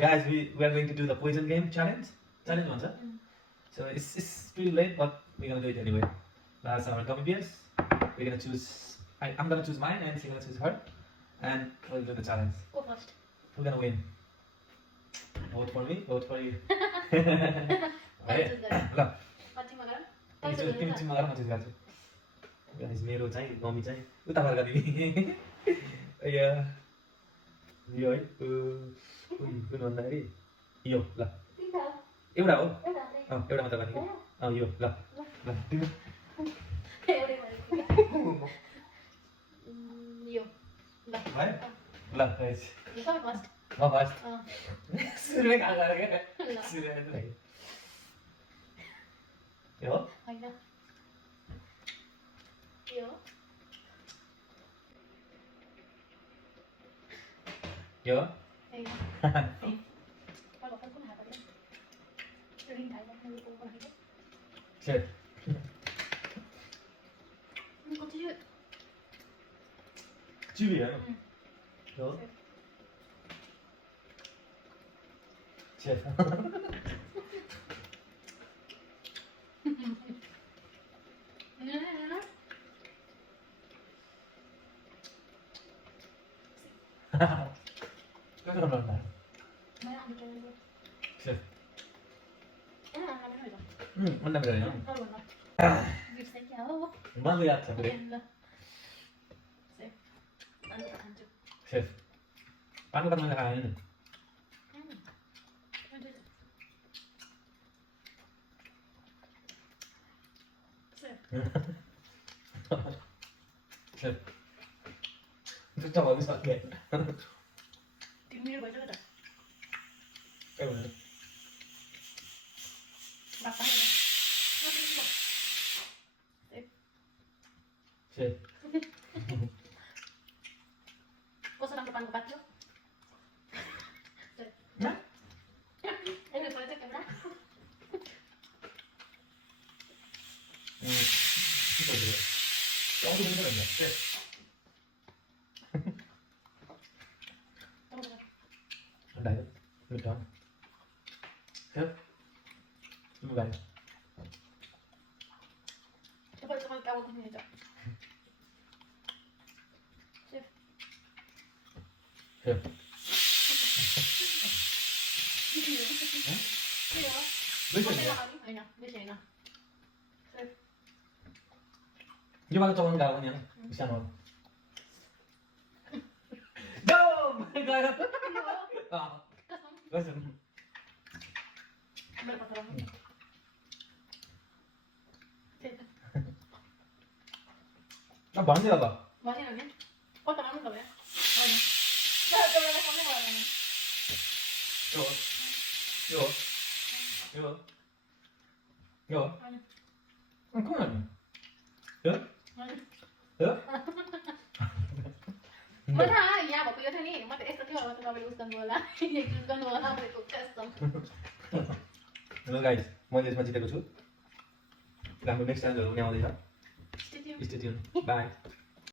Guys, we are going to do the poison game challenge. Challenge one, sir. So it's pretty late, but we're gonna do it anyway. That's our gummy bears. We're gonna choose. I'm gonna choose mine, and she's gonna choose her, and we'll do the challenge. Go first. Who's gonna win? Vote for me. Vote for you. I'll choose that. ल Machi magara. तिमी चाहिँ मगाएर म चाहिँ गर्छु guys मेरो चाहिँ गमी चाहिँ उता फर्का दिने यो यो है कुन भन्दाखेरि यो ल एउटा हो एउटा मात्र गर्ने यो ल ल तिमी Yo. भाइ ल गाइस You come first. म फर्स्ट सुरुमै कहाँ गएर क्या ल. सुरुमै यो हो होइन. Yo. यो हो होइन. Kalau kan kuna apa dia? Sering tanya kalau kau apa dia? Set Ini kau tuh. चिबी है यो set Cái con này Mana ada tu? Set Mana ada tu? अन्डा मेरो हैन Tahu mana? Bisa क्या हो? मलाई याद छ पुरै ल. Sip. Anu tak hancur. Set पानी का मैंने खाया नहीं Sip. सेट तो चावल भी साथ में Timur baca tak? क्या बोल Berapa ya? Sip. Set Kau sedang depan kupat tu? Sip. ना Ini boleh cek kamera? क्या बोल रहा है तो नहीं करना सेट Tunggu dulu. अन्डा है मीठा सेट तुम guys Coba cuma kau tu ni tak? Sip. Set Iya. Bisa Kau ya? tengok ni? Ayah, bisa ni. Sip. ये वाला चावल डाल नहीं है ना इस channel Dom! Gaya. Ah, Kasam. listen. Berapa terang? Sip. ना बांध दिया था Masih lagi? Kau terang tak ya? Ayah. Dah, coba dah kamu mana ni? यो यो यो यो Mana? कौन है यो Mana? यो Mana? Ya, bapak yo tadi. Mata es tadi orang tu kau beluskan bola. Ini beluskan bola mereka custom. Hello guys मैले यसमा जितेको छु हाम्रो नेक्स्ट च्यालेन्जहरु पनि आउँदैछ Stay tuned. Stay tuned by